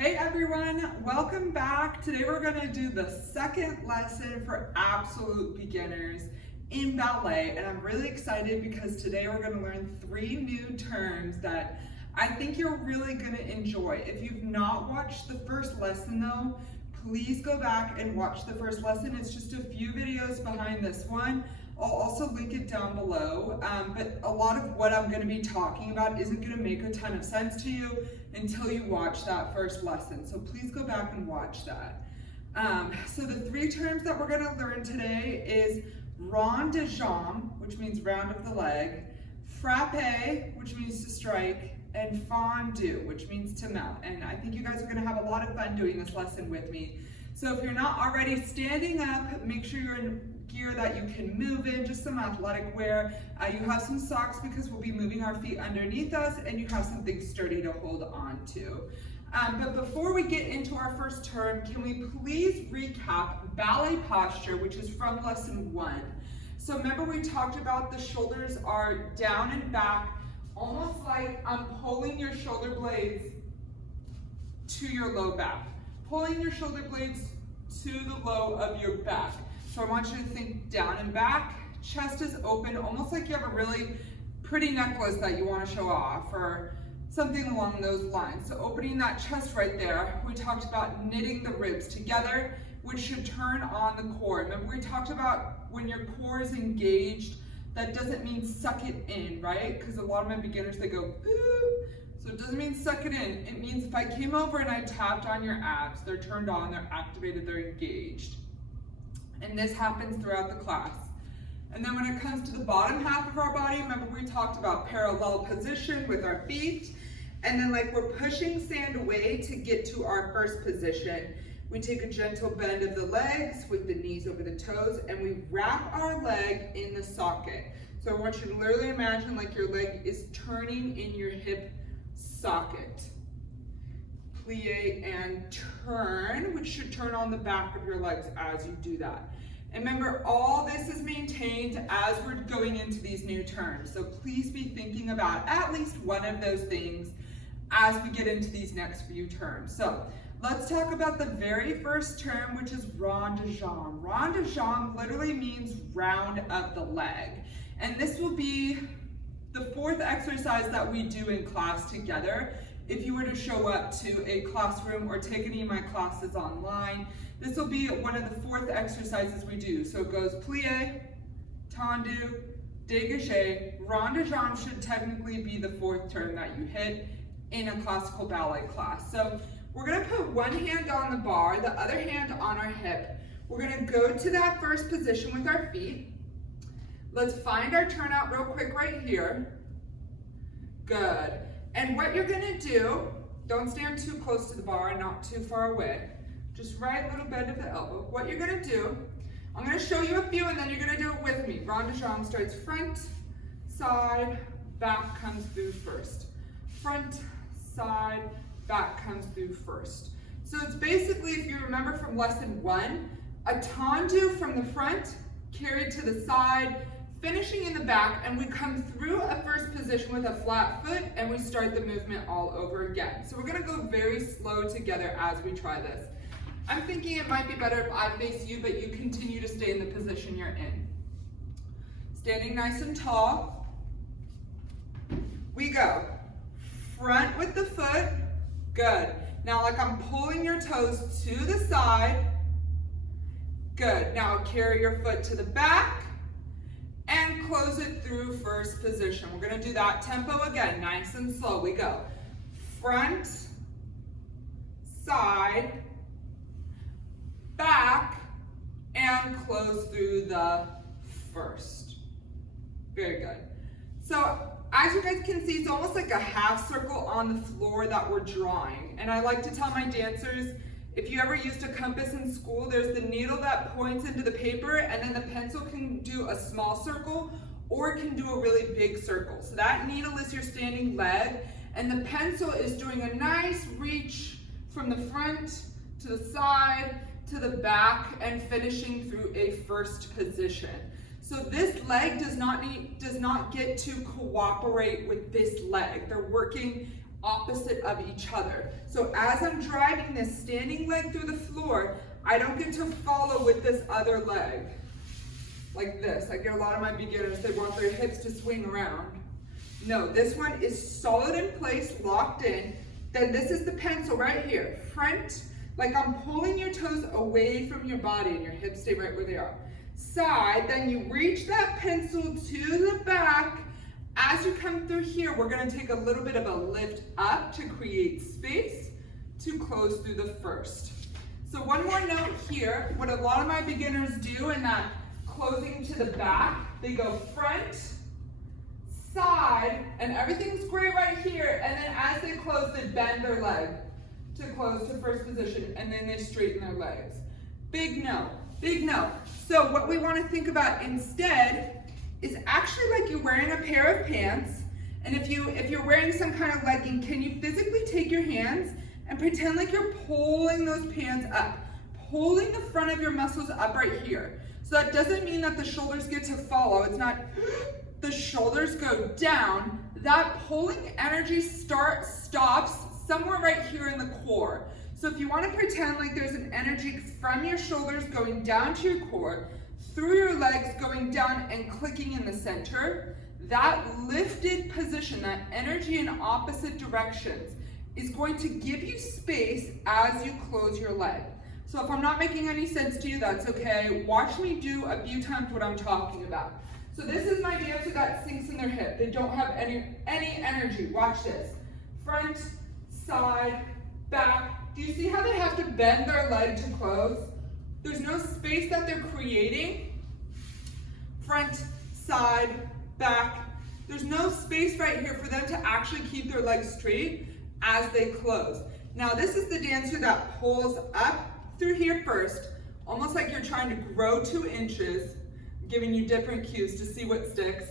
Hey everyone, welcome back. Today we're going to do the second lesson for absolute beginners in ballet, and I'm really excited because today we're going to learn 3 new terms that I think you're really going to enjoy. If you've not watched the first lesson though, please go back and watch the first lesson. It's just a few videos behind this one. I'll also link it down below, but a lot of what I'm going to be talking about isn't going to make a ton of sense to you until you watch that first lesson. So please go back and watch that. So the 3 terms that we're going to learn today is rond de jambe, which means round of the leg, frappe, which means to strike, and fondu, which means to melt. And I think you guys are going to have a lot of fun doing this lesson with me. So if you're not already standing up, make sure you're in gear that you can move in, just some athletic wear. You have some socks because we'll be moving our feet underneath us, and you have something sturdy to hold on to. But before we get into our first term, can we please recap ballet posture, which is from lesson 1. So remember we talked about the shoulders are down and back, almost like I'm pulling your shoulder blades to your low back. Pulling your shoulder blades to the low of your back. So I want you to think down and back, chest is open, almost like you have a really pretty necklace that you want to show off or something along those lines. So opening that chest right there, we talked about knitting the ribs together, which should turn on the core. Remember we talked about when your core is engaged, that doesn't mean suck it in, right? Because a lot of my beginners, they go, ooh. So it doesn't mean suck it in. It means if I came over and I tapped on your abs, they're turned on, they're activated, they're engaged. And this happens throughout the class. And then when it comes to the bottom half of our body, remember we talked about parallel position with our feet. And then like we're pushing sand away to get to our first position. We take a gentle bend of the legs with the knees over the toes, and we wrap our leg in the socket. So I want you to literally imagine like your leg is turning in your hip socket. Plie and turn, which should turn on the back of your legs as you do that. And remember, all this is maintained as we're going into these new terms. So please be thinking about at least one of those things as we get into these next few terms. So let's talk about the very first term, which is rond de jambe. Rond de jambe literally means round of the leg. And this will be the 4th exercise that we do in class together. If you were to show up to a classroom or take any of my classes online, this will be one of the 4th exercises we do. So it goes plie, tendu, dégagé. Rond de jambe should technically be the 4th term that you hit in a classical ballet class. So we're gonna put one hand on the bar, the other hand on our hip. We're gonna go to that first position with our feet. Let's find our turnout real quick right here. Good. And what you're gonna do, don't stand too close to the bar, not too far away. Just right little bend of the elbow. What you're gonna do, I'm gonna show you a few and then you're gonna do it with me. Rond de jambe starts front, side, back comes through first. Front, side, back comes through first. So it's basically, if you remember from lesson 1, a tendu from the front, carried to the side, finishing in the back, and we come through a first position with a flat foot and we start the movement all over again. So we're gonna go very slow together as we try this. I'm thinking it might be better if I face you, but you continue to stay in the position you're in. Standing nice and tall. We go. Front with the foot. Good. Now like I'm pulling your toes to the side. Good. Now carry your foot to the back and close it through first position. We're gonna do that tempo again, nice and slow. We go. Front, side, back, and close through the first. Very good. So as you guys can see, it's almost like a half circle on the floor that we're drawing. And I like to tell my dancers, if you ever used a compass in school, there's the needle that points into the paper, and then the pencil can do a small circle or it can do a really big circle. So that needle is your standing leg, and the pencil is doing a nice reach from the front to the side to the back and finishing through a first position. So this leg does not get to cooperate with this leg. They're working opposite of each other. So as I'm driving this standing leg through the floor, I don't get to follow with this other leg. Like this. I get a lot of my beginners, they want their hips to swing around. No, this one is solid in place, locked in. Then this is the pencil right here. Front, like I'm pulling your toes away from your body and your hips stay right where they are. Side, then you reach that pencil to the back. As you come through here, we're gonna take a little bit of a lift up to create space to close through the first. So one more note here, what a lot of my beginners do in that closing to the back, they go front, side, and everything's great right here, and then as they close, they bend their leg to close to first position, and then they straighten their legs. Big no, big no. So what we wanna think about instead is actually like you're wearing a pair of pants, and if you're wearing some kind of legging, can you physically take your hands and pretend like you're pulling those pants up, pulling the front of your muscles up right here. So that doesn't mean that the shoulders get to follow. It's not, the shoulders go down. That pulling energy stops somewhere right here in the core. So if you want to pretend like there's an energy from your shoulders going down to your core, through your legs going down and clicking in the center, that lifted position, that energy in opposite directions is going to give you space as you close your leg. So if I'm not making any sense to you, that's okay. Watch me do a few times what I'm talking about. So this is my dancer that sinks in their hip. They don't have any energy. Watch this. Front, side, back. Do you see how they have to bend their leg to close? There's no space that they're creating. Front, side, back. There's no space right here for them to actually keep their legs straight as they close. Now this is the dancer that pulls up through here first, almost like you're trying to grow 2 inches, giving you different cues to see what sticks.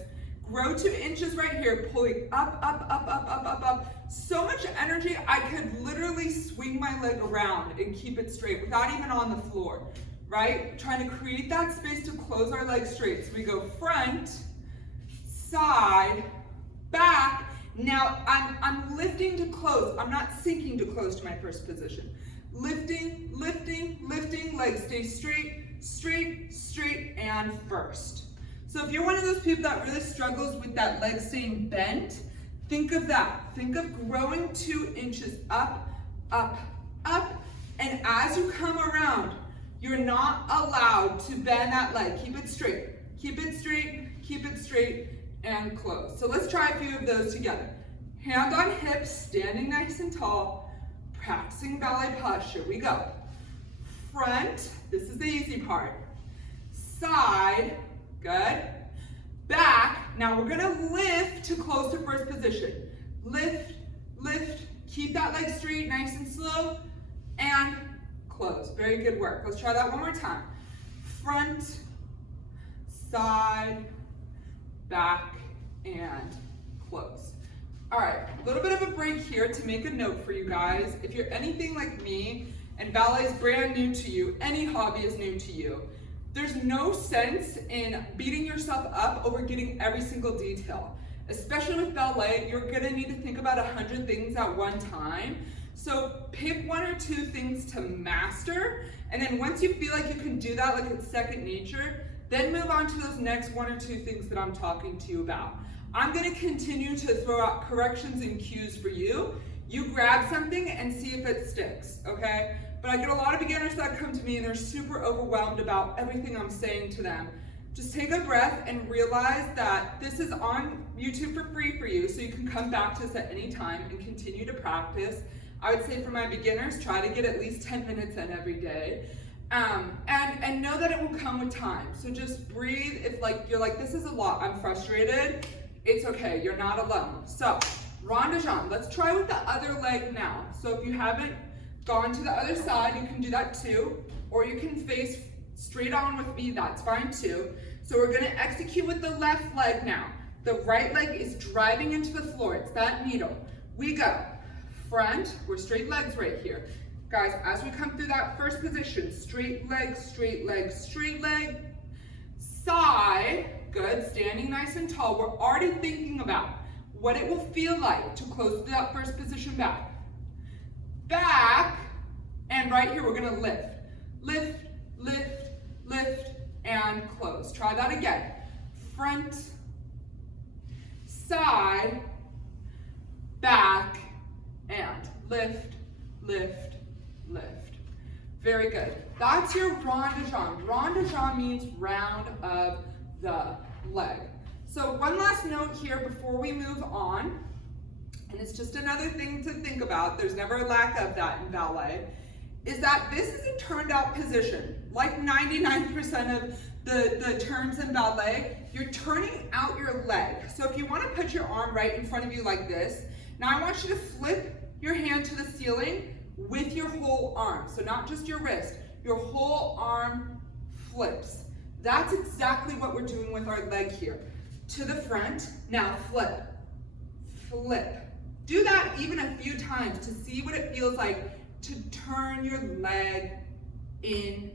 Grow 2 inches right here, pulling up, up, up, up, up, up, up. So much energy, I could literally swing my leg around and keep it straight without even on the floor, right? Trying to create that space to close our legs straight. So we go front, side, back. Now I'm lifting to close. I'm not sinking to close to my first position. Lifting, lifting, lifting, legs stay straight, straight, straight, and first. So if you're one of those people that really struggles with that leg staying bent, think of that. Think of growing 2 inches up, up, up, and as you come around, you're not allowed to bend that leg. Keep it straight, keep it straight, keep it straight, and close. So let's try a few of those together. Hand on hips, standing nice and tall, practicing ballet posture. We go. Front, this is the easy part. Side, good. Back, now we're gonna lift to close to first position. Lift, lift, keep that leg straight, nice and slow, and close. Very good work. Let's try that one more time. Front, side, back, and close. All right, a little bit of a break here to make a note for you guys. If you're anything like me and ballet is brand new to you, any hobby is new to you, there's no sense in beating yourself up over getting every single detail. Especially with ballet, you're gonna need to think about 100 things at one time. So pick 1 or 2 things to master, and then once you feel like you can do that, like it's second nature, then move on to those next 1 or 2 things that I'm talking to you about. I'm gonna continue to throw out corrections and cues for you. You grab something and see if it sticks, okay? But I get a lot of beginners that come to me and they're super overwhelmed about everything I'm saying to them. Just take a breath and realize that this is on YouTube for free for you, so you can come back to this at any time and continue to practice. I would say for my beginners, try to get at least 10 minutes in every day. And know that it will come with time. So just breathe. If you're like, this is a lot, I'm frustrated, it's okay, you're not alone. So, rond de jambe. Let's try with the other leg now. So if you haven't gone to the other side, you can do that too. Or you can face straight on with me, that's fine too. So we're gonna execute with the left leg now. The right leg is driving into the floor, it's that needle. We go. Front, we're straight legs right here. Guys, as we come through that first position, straight leg, straight leg, straight leg. Side, good, standing nice and tall. We're already thinking about what it will feel like to close that first position back. Back, and right here we're gonna lift. Lift, lift, lift, and close. Try that again. Front, side, back, and lift, lift, lift. Very good. That's your rond de jambe. Rond de jambe means round of the leg. So one last note here before we move on, and it's just another thing to think about, there's never a lack of that in ballet, is that this is a turned out position. Like 99% of the turns in ballet, you're turning out your leg. So if you want to put your arm right in front of you like this, now I want you to flip your hand to the ceiling with your whole arm. So not just your wrist, your whole arm flips. That's exactly what we're doing with our leg here. To the front, now flip, flip. Do that even a few times to see what it feels like to turn your leg in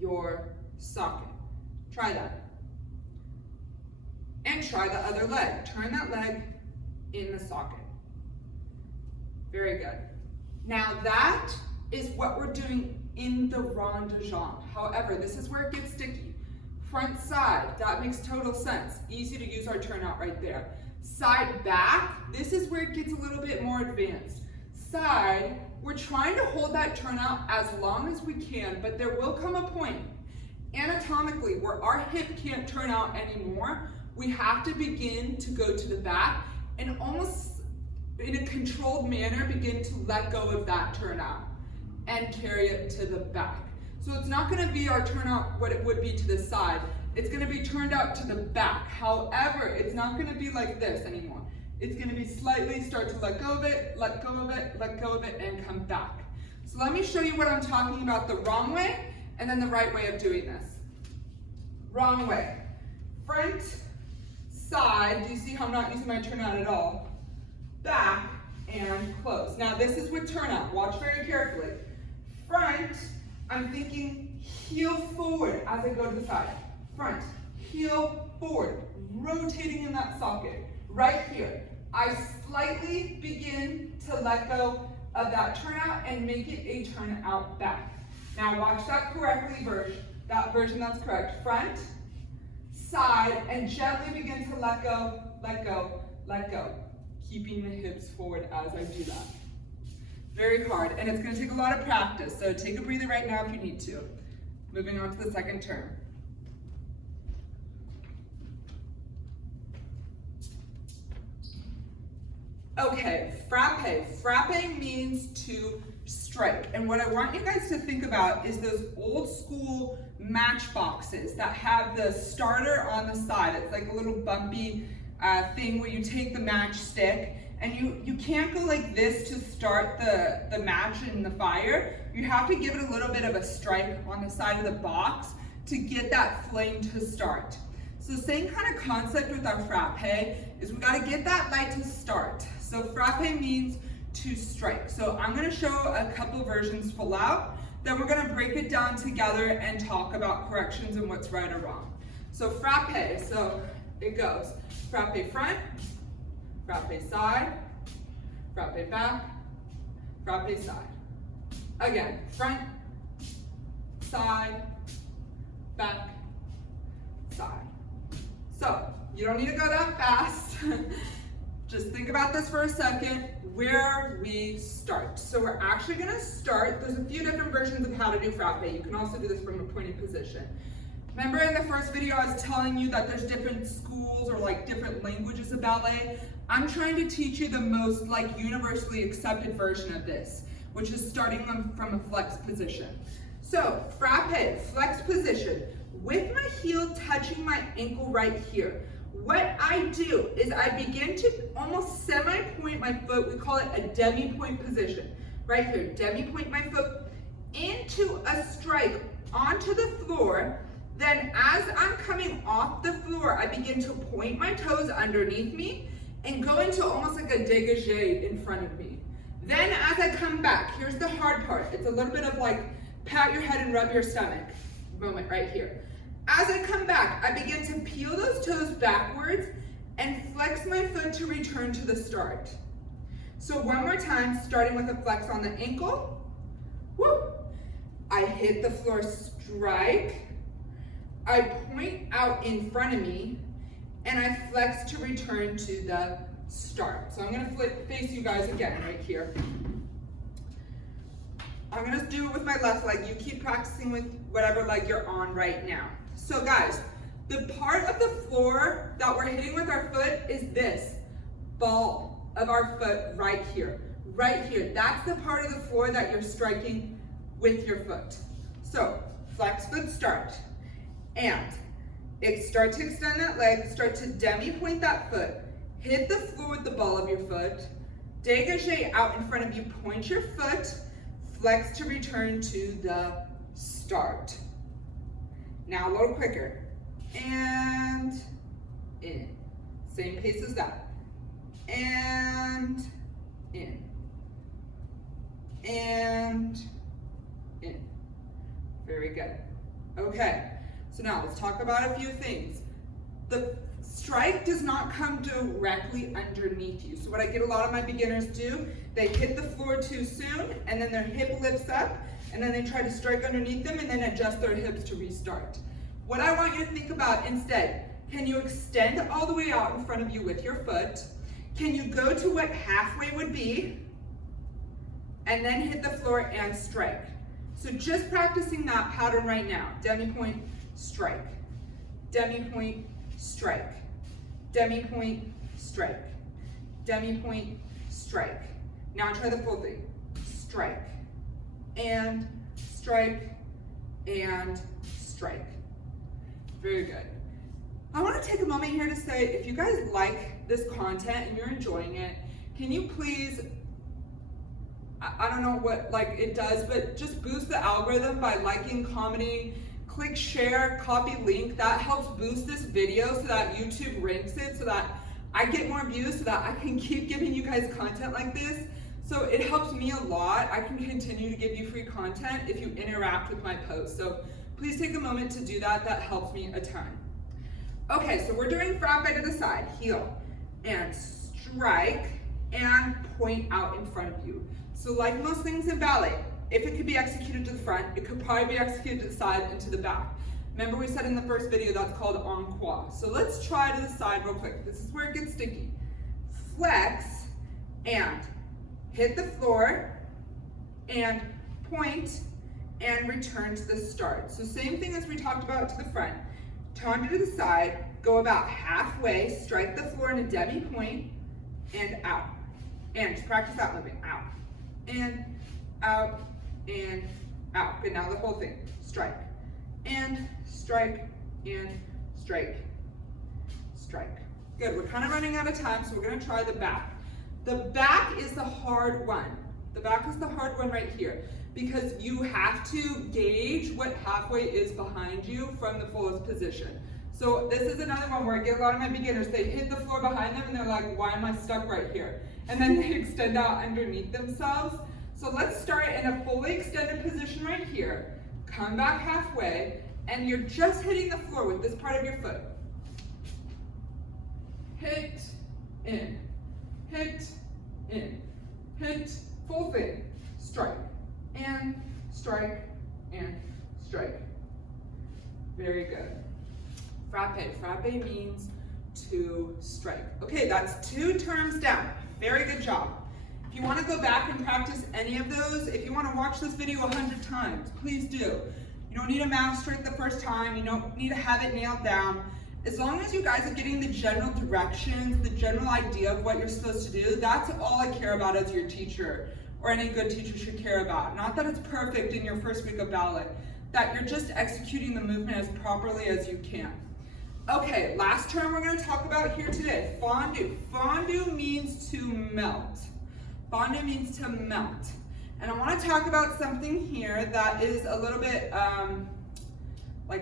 your socket. Try that. And try the other leg. Turn that leg in the socket. Very good. Now that is what we're doing in the rond de jambe. However, this is where it gets sticky. Front side, that makes total sense. Easy to use our turnout right there. Side back, this is where it gets a little bit more advanced. Side, we're trying to hold that turnout as long as we can, but there will come a point anatomically where our hip can't turn out anymore. We have to begin to go to the back and almost in a controlled manner begin to let go of that turnout and carry it to the back. So it's not going to be our turnout what it would be to the side. It's going to be turned out to the back. However, it's not going to be like this anymore. It's going to be slightly start to let go of it, let go of it, let go of it, and come back. So let me show you what I'm talking about the wrong way and then the right way of doing this. Wrong way. Front, side. Do you see how I'm not using my turnout at all? Back and close. Now this is with turnout. Watch very carefully. Front, I'm thinking heel forward as I go to the side. Front, heel forward, rotating in that socket. Right here, I slightly begin to let go of that turnout and make it a turnout back. Now watch that correctly that version that's correct. Front, side, and gently begin to let go, let go, let go. Keeping the hips forward as I do that. Very hard, and it's going to take a lot of practice, so take a breather right now if you need to. Moving on to the second turn. Okay, frappe. Frappe means to strike, and what I want you guys to think about is those old school matchboxes that have the starter on the side. It's like a little bumpy thing where you take the matchstick, and you can't go like this to start the match in the fire. You have to give it a little bit of a strike on the side of the box to get that flame to start. So same kind of concept with our frappe is we gotta get that light to start. So frappe means to strike. So I'm gonna show a couple versions full out, then we're gonna break it down together and talk about corrections and what's right or wrong. So frappe, so it goes frappe front, frappe side, frappe back, frappe side. Again, front, side, back, side. So, you don't need to go that fast. Just think about this for a second, where we start. So we're actually gonna start, there's a few different versions of how to do frappe. You can also do this from a pointed position. Remember in the first video I was telling you that there's different schools or like different languages of ballet? I'm trying to teach you the most like universally accepted version of this, which is starting from a flex position. So frappe, flex position, with my heel touching my ankle right here. What I do is I begin to almost semi-point my foot. We call it a demi point position. Right here, demi point my foot into a strike onto the floor. Then as I'm coming off the floor, I begin to point my toes underneath me and go into almost like a dégagé in front of me. Then as I come back, here's the hard part. It's a little bit of like pat your head and rub your stomach moment right here. As I come back, I begin to peel those toes backwards and flex my foot to return to the start. So one more time, starting with a flex on the ankle. Woo. I hit the floor, strike. I point out in front of me, and I flex to return to the start. So I'm gonna face you guys again right here. I'm gonna do it with my left leg. You keep practicing with whatever leg you're on right now. So guys, the part of the floor that we're hitting with our foot is this ball of our foot right here. Right here, that's the part of the floor that you're striking with your foot. So, flex foot start. And start to extend that leg, start to demi point that foot. Hit the floor with the ball of your foot. Dégagé out in front of you, point your foot. Flex to return to the start. Now a little quicker. And in. Same pace as that. And in. And in. Very good. Okay, so now let's talk about a few things. The strike does not come directly underneath you. So what I get a lot of my beginners do, they hit the floor too soon, and then their hip lifts up, and then they try to strike underneath them, and then adjust their hips to restart. What I want you to think about instead, can you extend all the way out in front of you with your foot? Can you go to what halfway would be, and then hit the floor and strike? So just practicing that pattern right now. Demi point, strike. Demi point, strike. Demi point, strike. Demi point, strike. Now try the full thing. Strike, and strike, and strike. Very good. I want to take a moment here to say, if you guys like this content and you're enjoying it, can you please, I don't know what it does, but just boost the algorithm by liking, commenting, click share, copy link. That helps boost this video so that YouTube ranks it, so that I get more views, so that I can keep giving you guys content like this. So it helps me a lot. I can continue to give you free content if you interact with my posts. So please take a moment to do that. That helps me a ton. Okay, so we're doing frappe to the side, heel, and strike, and point out in front of you. So like most things in ballet, if it could be executed to the front, it could probably be executed to the side and to the back. Remember we said in the first video that's called en croix. So let's try to the side real quick. This is where it gets sticky. Flex, and hit the floor, and point, and return to the start. So same thing as we talked about to the front. Turn to the side, go about halfway, strike the floor in a demi point, and out. And just practice that movement. Out, and out, and out. Good, now the whole thing. Strike, and strike, and strike, strike. Good, we're kind of running out of time, so we're gonna try the back. The back is the hard one. The back is the hard one right here, because you have to gauge what halfway is behind you from the fullest position. So this is another one where I get a lot of my beginners, they hit the floor behind them and they're like, why am I stuck right here? And then they extend out underneath themselves. So let's start in a fully extended position right here. Come back halfway, and you're just hitting the floor with this part of your foot. Hit, in, hit, in, hit, full thing, strike, and strike, and strike. Very good. Frappe. Frappe means to strike. Okay, that's 2 terms down. Very good job. If you want to go back and practice any of those, if you want to watch this video 100 times, please do. You don't need to master it the first time. You don't need to have it nailed down. As long as you guys are getting the general directions, the general idea of what you're supposed to do, that's all I care about as your teacher, or any good teacher should care about. Not that it's perfect in your first week of ballet, that you're just executing the movement as properly as you can. Okay, last term we're going to talk about here today, fondue. Fondue means to melt. Fondue means to melt. And I want to talk about something here that is a little bit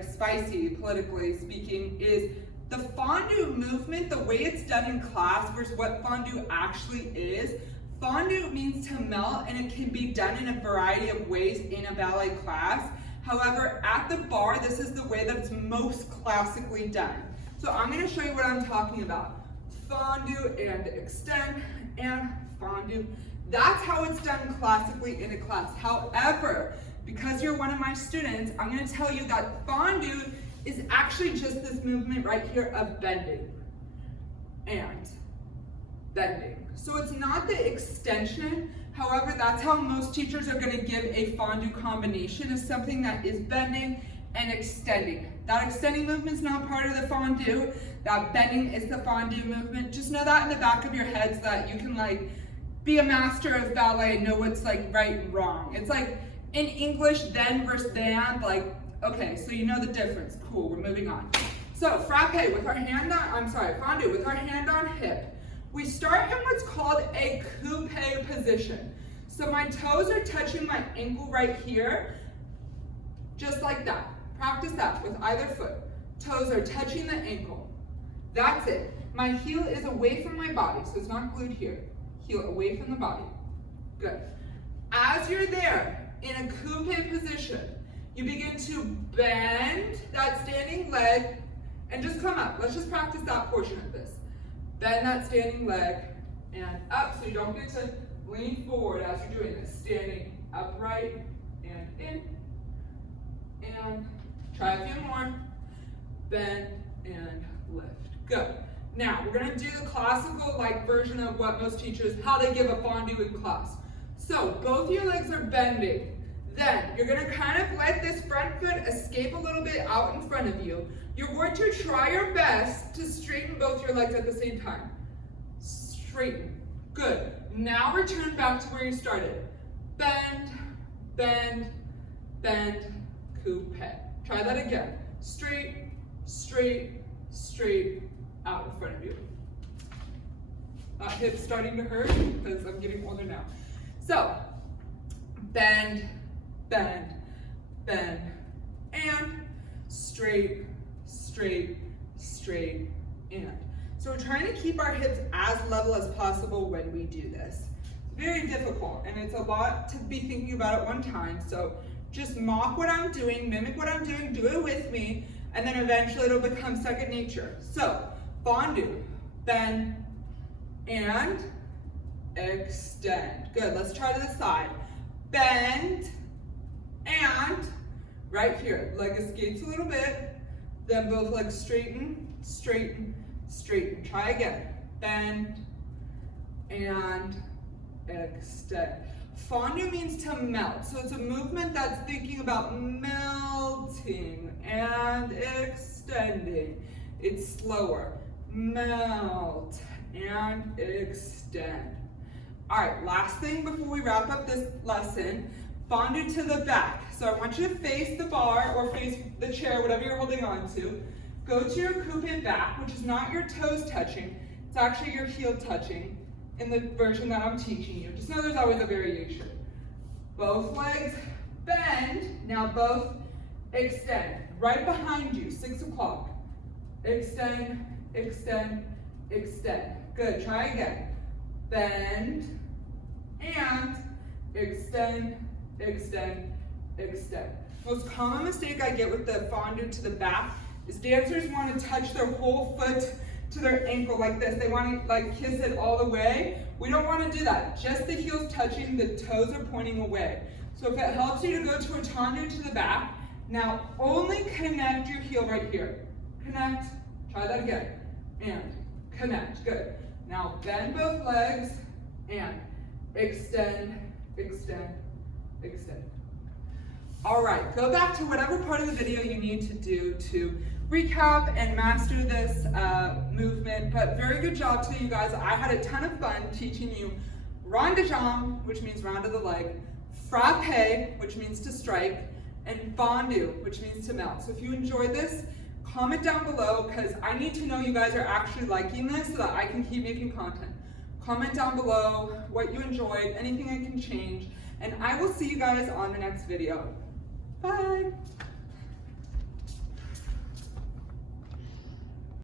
spicy, politically speaking, is the fondue movement, the way it's done in class versus what fondue actually is. Fondue means to melt, and it can be done in a variety of ways in a ballet class. However, at the bar, this is the way that it's most classically done. So I'm going to show you what I'm talking about. fondue and extend and fondue. That's how it's done classically in a class. However, because you're one of my students, I'm going to tell you that fondue is actually just this movement right here of bending and bending. So it's not the extension. However, that's how most teachers are going to give a fondue combination of something that is bending and extending. That extending movement is not part of the fondue. That bending is the fondue movement. Just know that in the back of your head so that you can like be a master of ballet and know what's like right and wrong. It's like in English, then versus than, like, okay, so you know the difference. Cool, we're moving on. So frappe with our hand on, fondue with our hand on hip. We start in what's called a coupe position. So my toes are touching my ankle right here, just like that. Practice that with either foot. Toes are touching the ankle. That's it. My heel is away from my body, so it's not glued here. Heel away from the body. Good. As you're there in a coupe position, you begin to bend that standing leg and just come up. Let's just practice that portion of this. Bend that standing leg and up so you don't get to lean forward as you're doing this. Standing upright and in. And try a few more. Bend and lift. Good. Now, we're going to do the classical version of what most teachers, how they give a fondue in class. So, both your legs are bending. Then, you're going to kind of let this front foot escape a little bit out in front of you. You're going to try your best to straighten both your legs at the same time. Straighten. Good. Now return back to where you started. Bend, bend, bend, coupe. Try that again. Straight, straight, straight, out in front of you. That hip's starting to hurt because I'm getting older now. So, bend, bend, bend, and straight, straight, straight, and. So we're trying to keep our hips as level as possible when we do this. It's very difficult, and it's a lot to be thinking about at one time, so just mock what I'm doing, mimic what I'm doing, do it with me, and then eventually it'll become second nature. So, fondue, bend, and extend. Good, let's try to the side. Bend, and right here, leg escapes a little bit, then both legs straighten, straighten, straighten. Try again. Bend, and extend. Fondue means to melt, so it's a movement that's thinking about melting and extending. It's slower. Melt and extend. All right, last thing before we wrap up this lesson, fondue to the back. So I want you to face the bar or face the chair, whatever you're holding on to. Go to your coupe back, which is not your toes touching, it's actually your heel touching in the version that I'm teaching you. Just know there's always a variation. Both legs bend, now both extend. Right behind you, 6 o'clock. Extend, extend, extend. Good, try again. Bend, and extend, extend, extend. Most common mistake I get with the fondue to the back is dancers want to touch their whole foot to their ankle like this. They want to kiss it all the way. We don't want to do that. Just the heels touching, the toes are pointing away. So if it helps you to go to a tendu to the back, now only connect your heel right here. Connect, try that again, and connect, good. Now bend both legs and extend, extend, extend. All right, go back to whatever part of the video you need to do to recap and master this movement, but very good job to you guys. I had a ton of fun teaching you rond de jambe, which means round of the leg, frappe, which means to strike, and fondue, which means to melt. So if you enjoyed this, comment down below, because I need to know you guys are actually liking this so that I can keep making content. Comment down below what you enjoyed, anything I can change, and I will see you guys on the next video. Bye.